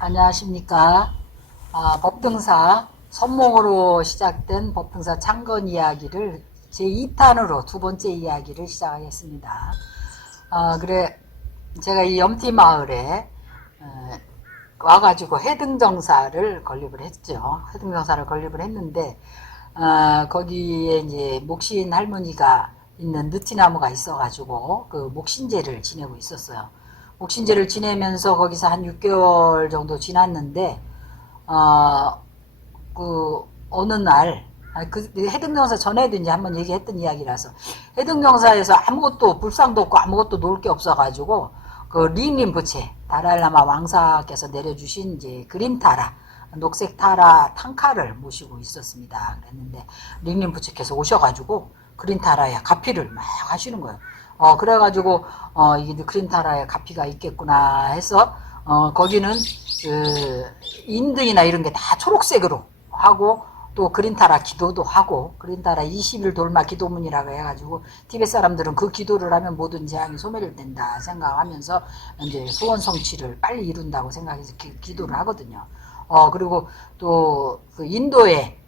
안녕하십니까. 법등사 선몽으로 시작된 법등사 창건 이야기를 제2탄으로 두 번째 이야기를 시작하겠습니다. 그래 제가 이 염티 마을에 와가지고 해등정사를 건립을 했죠. 해등정사를 건립을 했는데 거기에 이제 목신 할머니가 있는 느티나무가 있어가지고 그 목신제를 지내고 있었어요. 목신제를 지내면서 거기서 한 6개월 정도 지났는데 어느 날 그 해등정사 전에도 이제 한번 얘기했던 이야기라서 해등정사에서 아무것도 불상도 없고 아무것도 놓을 게 없어가지고 그 링림부채 다랄라마 왕사께서 내려주신 이제 그린 타라 녹색 타라 탕카를 모시고 있었습니다. 그랬는데 링림부채께서 오셔가지고 그린 타라에 가피를 막 하시는 거예요. 그래가지고 이게 그린 타라에 가피가 있겠구나 해서 거기는 그 인등이나 이런 게 다 초록색으로 하고 또 그린타라 기도도 하고 그린타라 20일 돌마 기도문이라고 해가지고 티베트 사람들은 그 기도를 하면 모든 재앙이 소멸된다 생각하면서 이제 소원 성취를 빨리 이룬다고 생각해서 기도를 하거든요. 그리고 또 그 인도에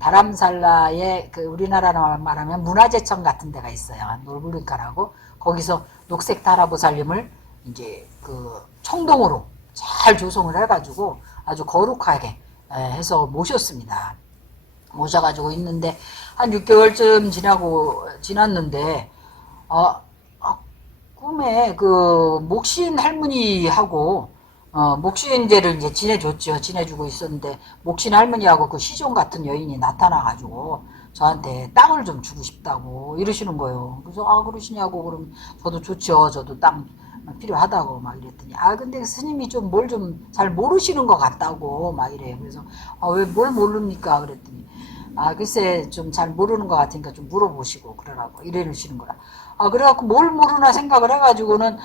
다람살라에 그 우리나라로 말하면 문화재청 같은 데가 있어요. 놀부리카라고 거기서 녹색 다라보살님을 이제 그 청동으로 잘 조성을 해가지고 아주 거룩하게 해서 모셨습니다. 모셔가지고 있는데 한 6개월쯤 지났는데 꿈에 그 목신 할머니하고 목신제를 이제 지내줬죠. 지내주고 있었는데 목신 할머니하고 그 시종 같은 여인이 나타나가지고 저한테 땅을 좀 주고 싶다고 이러시는 거예요. 그래서 그러시냐고 그러면 저도 좋죠. 저도 땅 필요하다고 막 이랬더니 근데 스님이 좀 뭘 좀 잘 모르시는 것 같다고 막 이래요. 그래서 왜 뭘 모릅니까 그랬더니 글쎄 좀 잘 모르는 것 같으니까 좀 물어보시고 그러라고 이러시는 거라. 그래갖고 뭘 모르나 생각을 해가지고는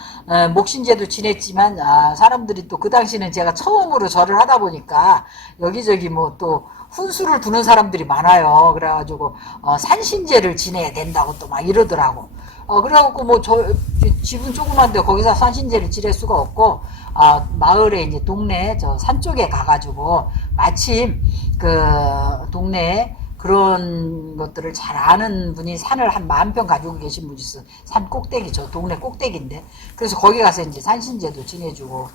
목신제도 지냈지만 사람들이 또 그 당시는 제가 처음으로 절을 하다 보니까 여기저기 뭐 또 훈수를 두는 사람들이 많아요. 그래가지고 산신제를 지내야 된다고 또 막 이러더라고. 그래갖고 뭐 집은 조그만데 거기서 산신제를 지낼 수가 없고 마을에 이제 동네 저 산 쪽에 가가지고 마침 그 동네에 그런 것들을 잘 아는 분이 산을 한 10,000평 가지고 계신 분이 있어. 산 꼭대기, 저 동네 꼭대기인데. 그래서 거기 가서 이제 산신제도 지내주고,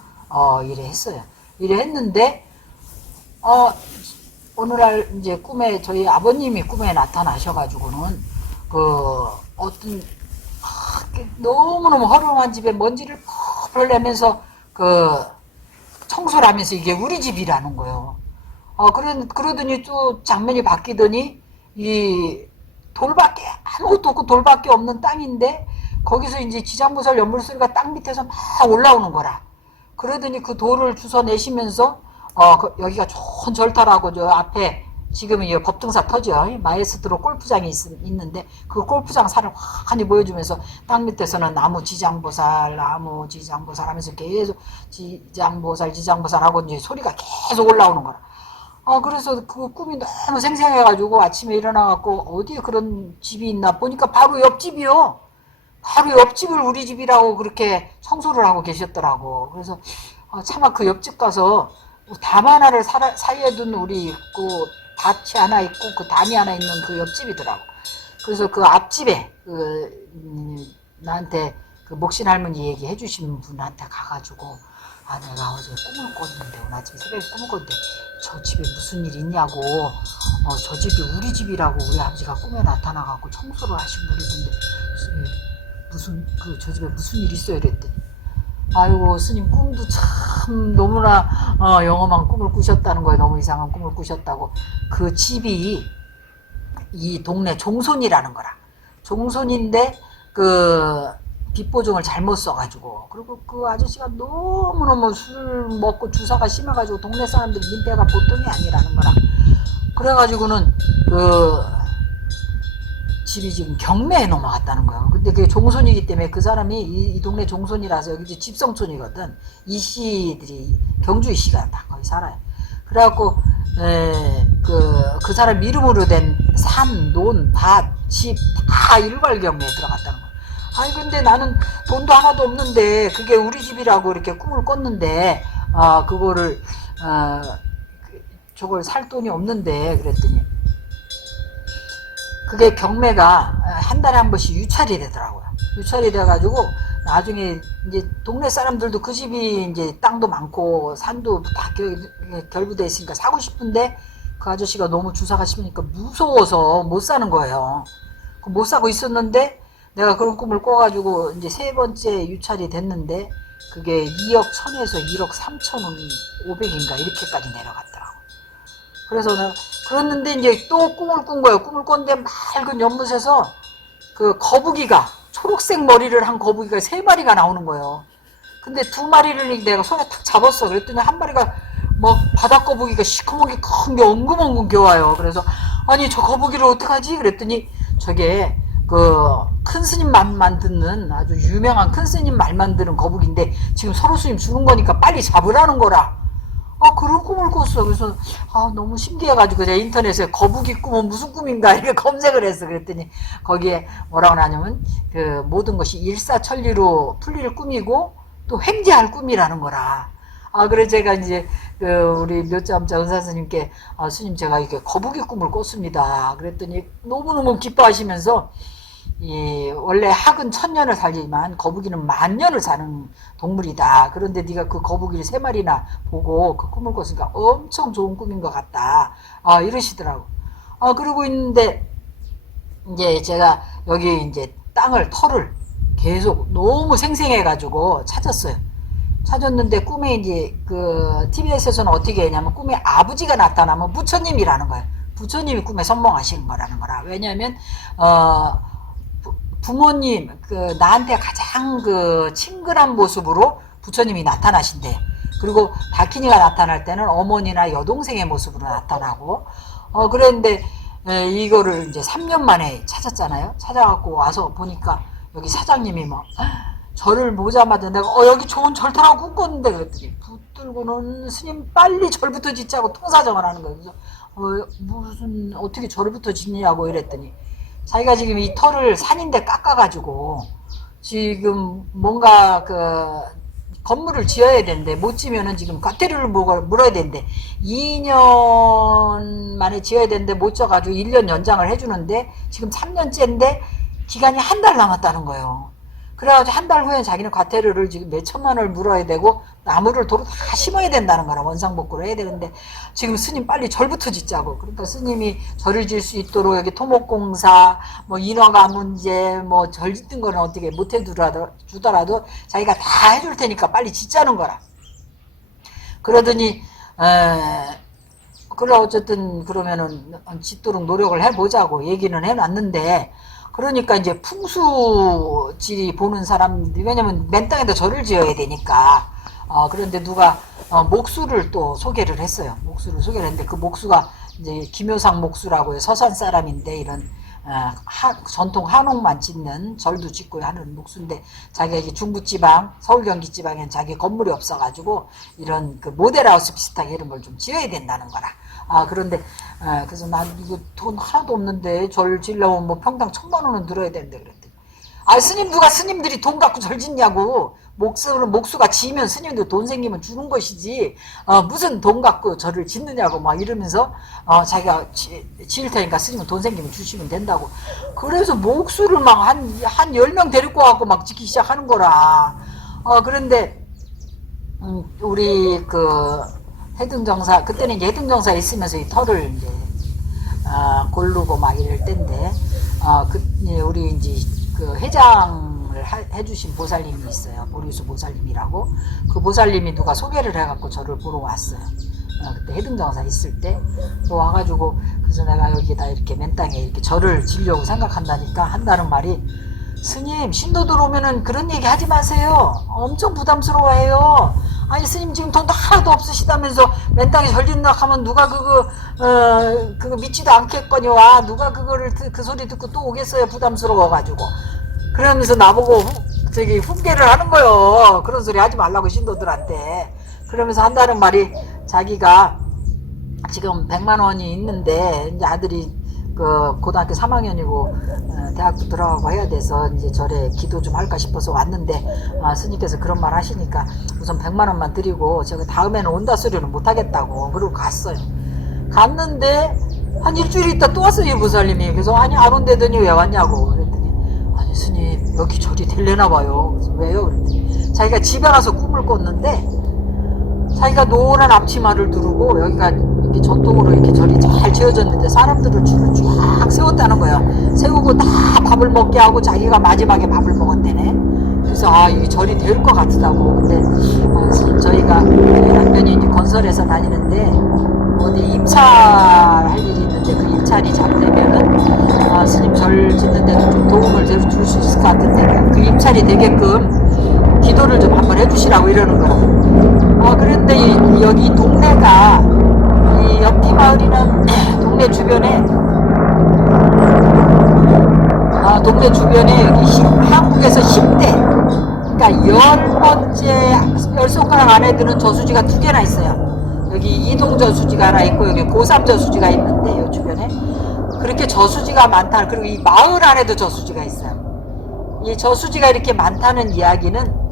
이래 했어요. 이래 했는데, 어느 날 이제 저희 아버님이 꿈에 나타나셔가지고는, 어떤, 너무너무 허름한 집에 먼지를 펄펄 내면서, 청소를 하면서 이게 우리 집이라는 거예요. 그러더니 또 장면이 바뀌더니 아무것도 없고 돌밖에 없는 땅인데 거기서 이제 지장보살 연불소리가 땅 밑에서 막 올라오는 거라. 그러더니 그 돌을 주워내시면서 여기가 좋은 절타라고 저 앞에 지금은 이 법등사 터죠. 마에스트로 골프장이 있는데 그 골프장 산을 확하니 보여주면서 땅 밑에서는 나무 지장보살 하면서 계속 지장보살 하고 이제 소리가 계속 올라오는 거라. 그래서 그 꿈이 너무 생생해가지고 아침에 일어나갖고 어디에 그런 집이 있나 보니까 바로 옆집이요. 바로 옆집을 우리 집이라고 그렇게 청소를 하고 계셨더라고. 그래서 차마 그 옆집 가서 담 하나를 사이에 둔 우리 그 밭이 하나 있고 그 담이 하나 있는 그 옆집이더라고. 그래서 그 앞집에 나한테 그 목신 할머니 얘기해 주신 분한테 가가지고 내가 어제 꿈을 꿨는데 오늘 아침 새벽에 꿈을 꿨는데 저 집에 무슨 일 있냐고 저 집이 우리 집이라고 우리 아버지가 꿈에 나타나갖고 청소를 하신 분이던데 저 집에 무슨 일 있어요 이랬더니 아이고 스님 꿈도 참 너무나 영험한 꿈을 꾸셨다는 거예요. 너무 이상한 꿈을 꾸셨다고. 그 집이 이 동네 종손이라는 거라. 종손인데 빚보증을 잘못 써가지고 그리고 그 아저씨가 너무너무 술 먹고 주사가 심해가지고 동네 사람들이 민폐가 보통이 아니라는 거라. 그래가지고는 집이 지금 경매에 넘어갔다는 거예요. 근데 그게 종손이기 때문에 그 사람이 이 동네 종손이라서 여기 집성촌이거든. 이씨들이 경주 이씨가 다 거기 살아요. 그래갖고 그 사람 이름으로 된 산, 논, 밭, 집 다 일괄경매에 들어갔다는 거예요. 근데 나는 돈도 하나도 없는데 그게 우리 집이라고 이렇게 꿈을 꿨는데 그거를 저걸 살 돈이 없는데 그랬더니 그게 경매가 한 달에 한 번씩 유찰이 되더라고요. 유찰이 돼가지고 나중에 이제 동네 사람들도 그 집이 이제 땅도 많고 산도 다 결부돼 있으니까 사고 싶은데 그 아저씨가 너무 주사가 심으니까 무서워서 못 사는 거예요. 못 사고 있었는데 내가 그런 꿈을 꿔가지고 이제 세 번째 유찰이 됐는데 그게 2억 1천에서 1억 3천 5백인가 이렇게까지 내려갔더라고. 그래서 내가 그랬는데 이제 또 꿈을 꾼 거예요. 꿈을 꿨는데 맑은 연못에서 그 거북이가 초록색 머리를 한 거북이가 3마리가 나오는 거예요. 근데 2마리를 내가 손에 탁 잡았어. 그랬더니 한 마리가 막 바닷거북이가 시커멓게 큰 게 엉금엉금 겨와요. 그래서 아니 저 거북이를 어떡하지? 그랬더니 저게 그 큰 스님 말만 듣는 아주 유명한 큰 스님 말만 듣는 거북인데 지금 서로 스님 죽은 거니까 빨리 잡으라는 거라. 그런 꿈을 꿨어. 그래서 너무 신기해가지고 제가 인터넷에 거북이 꿈은 무슨 꿈인가 이렇게 검색을 했어. 그랬더니 거기에 뭐라고 하냐면 그 모든 것이 일사천리로 풀릴 꿈이고 또 횡재할 꿈이라는 거라. 그래 제가 이제 그 우리 묘짬자 은사 스님께 스님 제가 이렇게 거북이 꿈을 꿨습니다. 그랬더니 너무너무 기뻐하시면서 원래 학은 1000년을 살지만 거북이는 10,000년을 사는 동물이다. 그런데 네가 그 거북이를 3마리나 보고 그 꿈을 꿨으니까 엄청 좋은 꿈인 것 같다. 이러시더라고. 그러고 있는데 이제 제가 여기 이제 털을 계속 너무 생생해가지고 찾았어요. 찾았는데 꿈에 이제 그 TBS에서는 어떻게 했냐면 꿈에 아버지가 나타나면 부처님이라는 거예요. 부처님이 꿈에 선몽하시는 거라는 거라. 왜냐하면 부모님 나한테 가장 그 친근한 모습으로 부처님이 나타나신대. 그리고 다키니가 나타날 때는 어머니나 여동생의 모습으로 나타나고 그랬는데 이거를 이제 3년 만에 찾았잖아요. 찾아갖고 와서 보니까 여기 사장님이 막 절을 보자마자 내가 여기 좋은 절터라고 꿈꿨는데 그랬더니 붙들고는 스님 빨리 절부터 짓자고 통사정을 하는 거예요. 그래서 무슨 어떻게 절부터 짓냐고 이랬더니 자기가 지금 이 털을 산인데 깎아가지고 지금 뭔가 그 건물을 지어야 되는데 못 지면은 지금 과태료를 물어야 되는데 2년 만에 지어야 되는데 못 져가지고 1년 연장을 해주는데 지금 3년째인데 기간이 한 달 남았다는 거예요. 그래가지고 한 달 후에 자기는 과태료를 지금 몇 천만 원을 물어야 되고 나무를 도로 다 심어야 된다는 거라. 원상복구를 해야 되는데 지금 스님 빨리 절부터 짓자고. 그러니까 스님이 절을 지을 수 있도록 여기 토목공사 뭐 인허가 문제 뭐 절 짓는 거는 어떻게 못 해주더라도 자기가 다 해줄 테니까 빨리 짓자는 거라. 그러더니 그래 어쨌든 그러면은 짓도록 노력을 해보자고 얘기는 해놨는데 그러니까 이제 풍수지 보는 사람, 왜냐면 맨 땅에다 절을 지어야 되니까. 그런데 누가 목수를 또 소개를 했어요. 목수를 소개를 했는데 그 목수가 이제 김효상 목수라고요. 서산 사람인데 이런 전통 한옥만 짓는 절도 짓고 하는 목수인데 자기가 이제 중부지방, 서울 경기 지방엔 자기 건물이 없어가지고 이런 그 모델하우스 비슷하게 이런 걸 좀 지어야 된다는 거라. 그런데 그래서 난 이거 돈 하나도 없는데 절 지려면 뭐 평당 1,000만 원은 들어야 되는데 그랬더니 스님 누가 스님들이 돈 갖고 절 짓냐고. 목수가 지으면 스님들 돈 생기면 주는 것이지 무슨 돈 갖고 절을 짓느냐고 막 이러면서 자기가 지을 테니까 스님은 돈 생기면 주시면 된다고. 그래서 목수를 막 한 10명 데리고 와갖고 막 짓기 시작하는 거라. 그런데 우리 그 해등정사 그때는 이제 해등정사에 있으면서 이 털을 이제 고르고 막 이럴 때인데 우리 이제 그 회장을 해주신 보살님이 있어요. 보리수 보살님이라고. 그 보살님이 누가 소개를 해갖고 저를 보러 왔어요. 그때 해등정사 있을 때 와가지고 그래서 내가 여기다 이렇게 맨 땅에 이렇게 절을 지려고 생각한다니까 한다는 말이 스님 신도들 오면은 그런 얘기 하지 마세요. 엄청 부담스러워해요. 아니 스님 지금 돈도 하나도 없으시다면서 맨 땅에 절 짓는다 하면 누가 그거 믿지도 않겠거니와 누가 그거를 그 소리 듣고 또 오겠어요. 부담스러워가지고 그러면서 나보고 훈계를 하는 거요. 그런 소리 하지 말라고 신도들한테. 그러면서 한다는 말이 자기가 지금 100만 원이 있는데 이제 아들이 그 고등학교 3학년이고 대학도 들어가고 해야 돼서 이제 절에 기도 좀 할까 싶어서 왔는데 스님께서 그런 말 하시니까 우선 100만 원만 드리고 제가 다음에는 온다 소리는 못 하겠다고 그러고 갔어요. 갔는데 한 일주일 있다 또 왔어요, 이 보살님이. 그래서 아니 안 온대더니 왜 왔냐고 그랬더니 아니 스님 여기 절이 될래나 봐요. 그래서 왜요? 그랬더니 자기가 집에 가서 꿈을 꿨는데 자기가 노란 앞치마를 두르고 여기가 이렇게 전통으로 이렇게 절이 잘 지어졌는데 사람들을 줄을 쫙 세웠다는 거야. 세우고 다 밥을 먹게 하고 자기가 마지막에 밥을 먹었대네. 그래서 이 절이 될 것 같다고. 근데 스님 저희가 남편이 이제 건설에서 다니는데 어디 입찰할 일이 있는데 그 입찰이 잘 되면은 스님 절 짓는데도 좀 도움을 줄 수 있을 것 같은데 그 입찰이 되게끔 기도를 좀 한번 해주시라고 이러는 거라고. 그런데 여기 동네가 이 옆이 마을이는 동네 주변에 여기 한국에서 10대 그러니까 10번째 10손가락 안에 드는 저수지가 2개나 있어요. 여기 이동 저수지가 하나 있고 여기 고삼 저수지가 있는데 이 주변에 그렇게 저수지가 많다. 그리고 이 마을 안에도 저수지가 있어요. 이 저수지가 이렇게 많다는 이야기는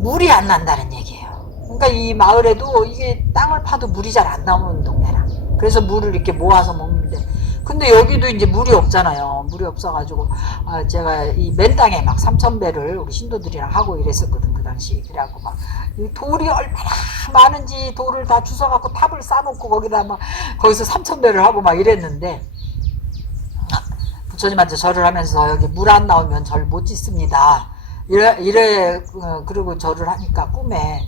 물이 안 난다는 얘기예요. 그러니까 이 마을에도 이게 땅을 파도 물이 잘 안 나오는 동네라. 그래서 물을 이렇게 모아서 먹는데 근데 여기도 이제 물이 없잖아요. 물이 없어가지고 제가 이 맨 땅에 막 3,000배를 우리 신도들이랑 하고 이랬었거든 그 당시. 그래갖고 막 돌이 얼마나 많은지 돌을 다 주워갖고 탑을 쌓아놓고 거기다 막 거기서 3,000배를 하고 막 이랬는데 부처님한테 절을 하면서 여기 물 안 나오면 절 못 짓습니다. 그리고 절을 하니까 꿈에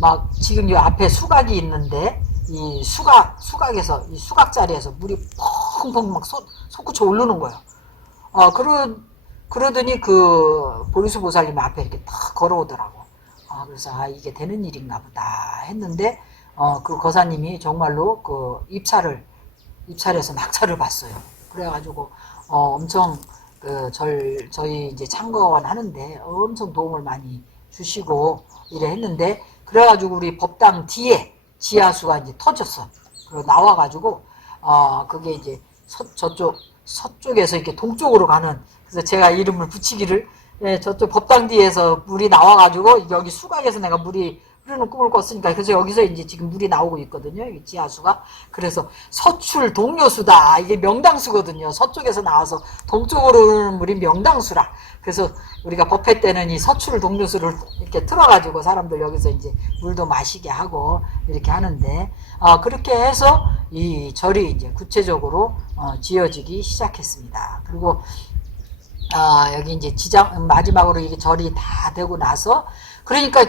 막 지금 이 앞에 수각이 있는데 이 수각에서 이 수각 자리에서 물이 펑펑 막 솟구쳐 오르는 거예요. 그러더니 그 보리수 보살님 앞에 이렇게 딱 걸어오더라고. 그래서 이게 되는 일인가 보다 했는데 그 거사님이 정말로 그 입찰에서 낙찰을 봤어요. 그래가지고 엄청 저희 이제 창거원 하는데 엄청 도움을 많이 주시고 이래 했는데 그래가지고 우리 법당 뒤에 지하수가 이제 터졌어. 그리고 나와가지고 그게 이제 서쪽에서 이렇게 동쪽으로 가는 그래서 제가 이름을 붙이기를 저쪽 법당 뒤에서 물이 나와가지고 여기 수각에서 내가 물이 흐르는 꿈을 꿨으니까 그래서 여기서 이제 지금 물이 나오고 있거든요. 이 지하수가. 그래서 서출 동요수다. 이게 명당수거든요. 서쪽에서 나와서 동쪽으로 흐르는 물이 명당수라. 그래서 우리가 법회 때는 이 서출 동요수를 이렇게 틀어가지고 사람들 여기서 이제 물도 마시게 하고 이렇게 하는데 그렇게 해서 이 절이 이제 구체적으로 지어지기 시작했습니다. 그리고 여기 이제 마지막으로 이게 절이 다 되고 나서 그러니까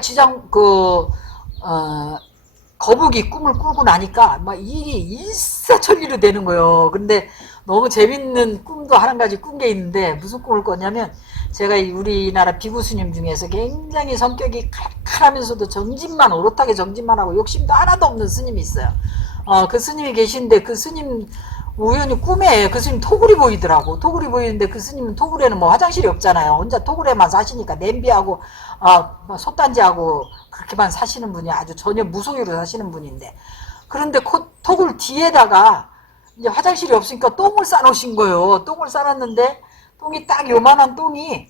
거북이 꿈을 꾸고 나니까 막 일이 일사천리로 되는 거예요. 근데 너무 재밌는 꿈도 한 가지 꾼 게 있는데 무슨 꿈을 꿨냐면 제가 우리나라 비구 스님 중에서 굉장히 성격이 칼칼하면서도 오롯하게 정진만 하고 욕심도 하나도 없는 스님이 있어요. 그 스님이 계신데 그 스님 우연히 꿈에 그 스님 토굴이 보이더라고. 토굴이 보이는데 그 스님은 토굴에는 뭐 화장실이 없잖아요. 혼자 토굴에만 사시니까 냄비하고 솥단지하고 그렇게만 사시는 분이 아주 전혀 무소유로 사시는 분인데 그런데 토굴 뒤에다가 이제 화장실이 없으니까 똥을 싸놓으신 거예요. 똥을 싸놨는데 똥이 딱 요만한 똥이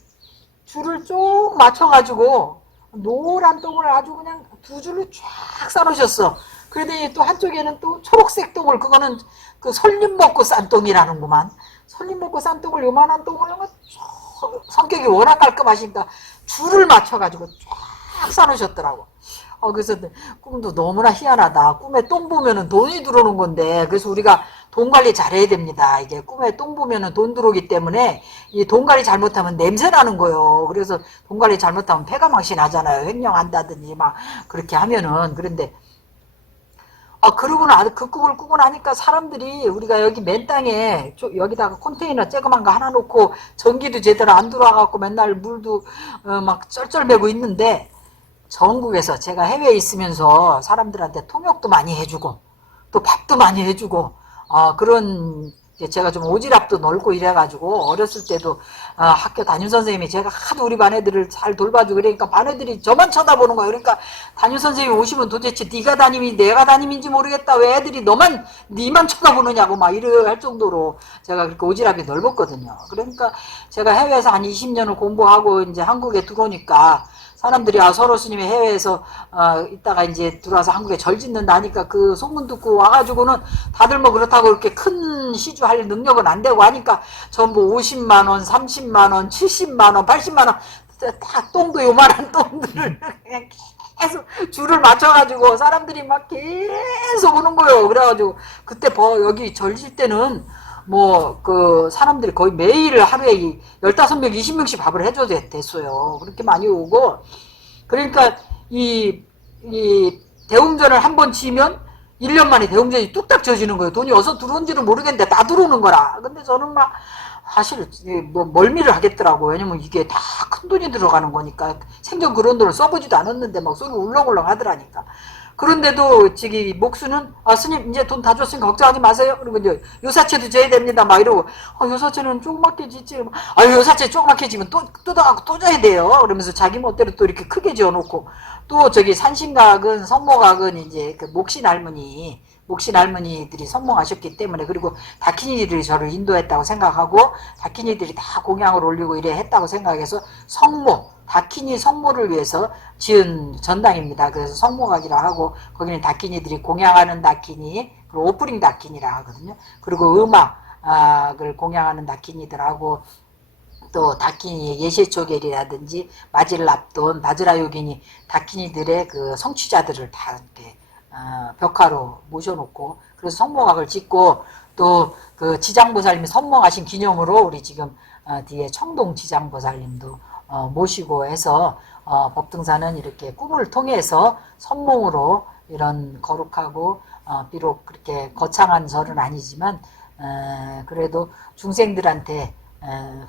줄을 쭉 맞춰가지고 노란 똥을 아주 그냥 2줄로 쫙 싸놓으셨어. 그러더니 또 한쪽에는 또 초록색 똥을 그거는 그 솔잎 먹고 싼 똥이라는구만. 솔잎 먹고 싼 똥을 요만한 똥을 성격이 워낙 깔끔하시니까 줄을 맞춰가지고 쫙 싸놓으셨더라고. 그래서 꿈도 너무나 희한하다. 꿈에 똥 보면은 돈이 들어오는 건데 그래서 우리가 돈 관리 잘해야 됩니다. 이게 꿈에 똥 보면은 돈 들어오기 때문에 이 돈 관리 잘못하면 냄새 나는 거예요. 그래서 돈 관리 잘못하면 폐가망신 나잖아요. 횡령한다든지 막 그렇게 하면은. 그런데 그러고 그 꿈을 꾸고 나니까 사람들이 우리가 여기 맨 땅에 여기다가 컨테이너 쬐그만 거 하나 놓고 전기도 제대로 안 들어와갖고 맨날 물도 막 쩔쩔매고 있는데 전국에서 제가 해외에 있으면서 사람들한테 통역도 많이 해주고 또 밥도 많이 해주고 그런 제가 좀 오지랖도 넓고 이래가지고 어렸을 때도 학교 담임선생님이 제가 하도 우리 반 애들을 잘 돌봐주고 그러니까 반 애들이 저만 쳐다보는 거예요. 그러니까 담임선생님이 오시면 도대체 네가 담임이 내가 담임인지 모르겠다. 왜 애들이 니만 쳐다보느냐고 막 이래 할 정도로 제가 그렇게 오지랖이 넓었거든요. 그러니까 제가 해외에서 한 20년을 공부하고 이제 한국에 들어오니까 사람들이 서로 스님이 해외에서 있다가 이제 들어와서 한국에 절 짓는다니까 그 소문 듣고 와가지고는 다들 뭐 그렇다고 그렇게 큰 시주할 능력은 안 되고 하니까 전부 50만 원, 30만 원, 70만 원, 80만 원 다 똥도 요만한 똥들을 계속 줄을 맞춰가지고 사람들이 막 계속 오는 거예요. 그래가지고 그때 여기 절 질 때는 뭐 그 사람들이 거의 매일 하루에 15명, 20명씩 밥을 해줘야 됐어요. 그렇게 많이 오고 그러니까 이 대웅전을 한 번 지면 1년 만에 대웅전이 뚝딱 져지는 거예요. 돈이 어디서 들어온지는 모르겠는데 다 들어오는 거라. 근데 저는 막 사실 뭐 멀미를 하겠더라고. 왜냐면 이게 다 큰 돈이 들어가는 거니까 생전 그런 돈을 써보지도 않았는데 막 소리 울렁울렁 하더라니까. 그런데도 저기 목수는 스님 이제 돈 다 줬으니까 걱정하지 마세요. 그리고 이제 요사채도 져야 됩니다. 막 이러고 요사채는 조그맣게 짓지. 요사채 조그맣게 지면 또 져야 돼요. 그러면서 자기 멋대로 또 이렇게 크게 지어놓고 또 저기 산신각은 성모각은 이제 그 목신 할머니들이 선몽하셨기 때문에 그리고 다키니들이 저를 인도했다고 생각하고 다키니들이 다 공양을 올리고 이래 했다고 생각해서 다키니 성모를 위해서 지은 전당입니다. 그래서 성모각이라 하고 거기는 다키니들이 공양하는 다키니 그리고 오프닝 다키니라 하거든요. 그리고 음악을 공양하는 다키니들하고 또 다키니 예시초겔이라든지 마질랍돈 바즈라요긴이 다키니들의 그 성취자들을 다 이렇게 벽화로 모셔놓고 그래서 성모각을 짓고 또 그 지장보살님이 선몽하신 기념으로 우리 지금 뒤에 청동 지장보살님도 모시고 해서 법등산은 이렇게 꿈을 통해서 선몽으로 이런 거룩하고 비록 그렇게 거창한 절은 아니지만 그래도 중생들한테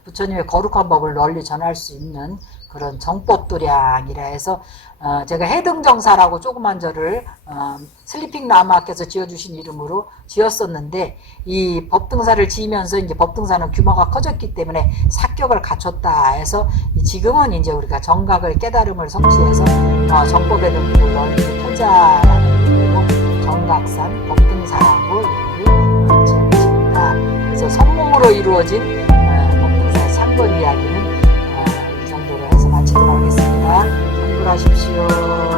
부처님의 거룩한 법을 널리 전할 수 있는 그런 정법도량이라 해서 제가 해등정사라고 조그만 절을 슬리핑 라마께서 지어주신 이름으로 지었었는데 이 법등사를 지으면서 이제 법등사는 규모가 커졌기 때문에 사격을 갖췄다 해서 지금은 이제 우리가 정각을 깨달음을 성취해서 정법의 등불을 널리 토자라는 이름으로 정각산 법등사라고 이름을 지었습니다. 그래서 성몽으로 이루어진 법등사의 창건 이야기는 이 정도로 해서 마치도록 하겠습니다. 참고하십시오.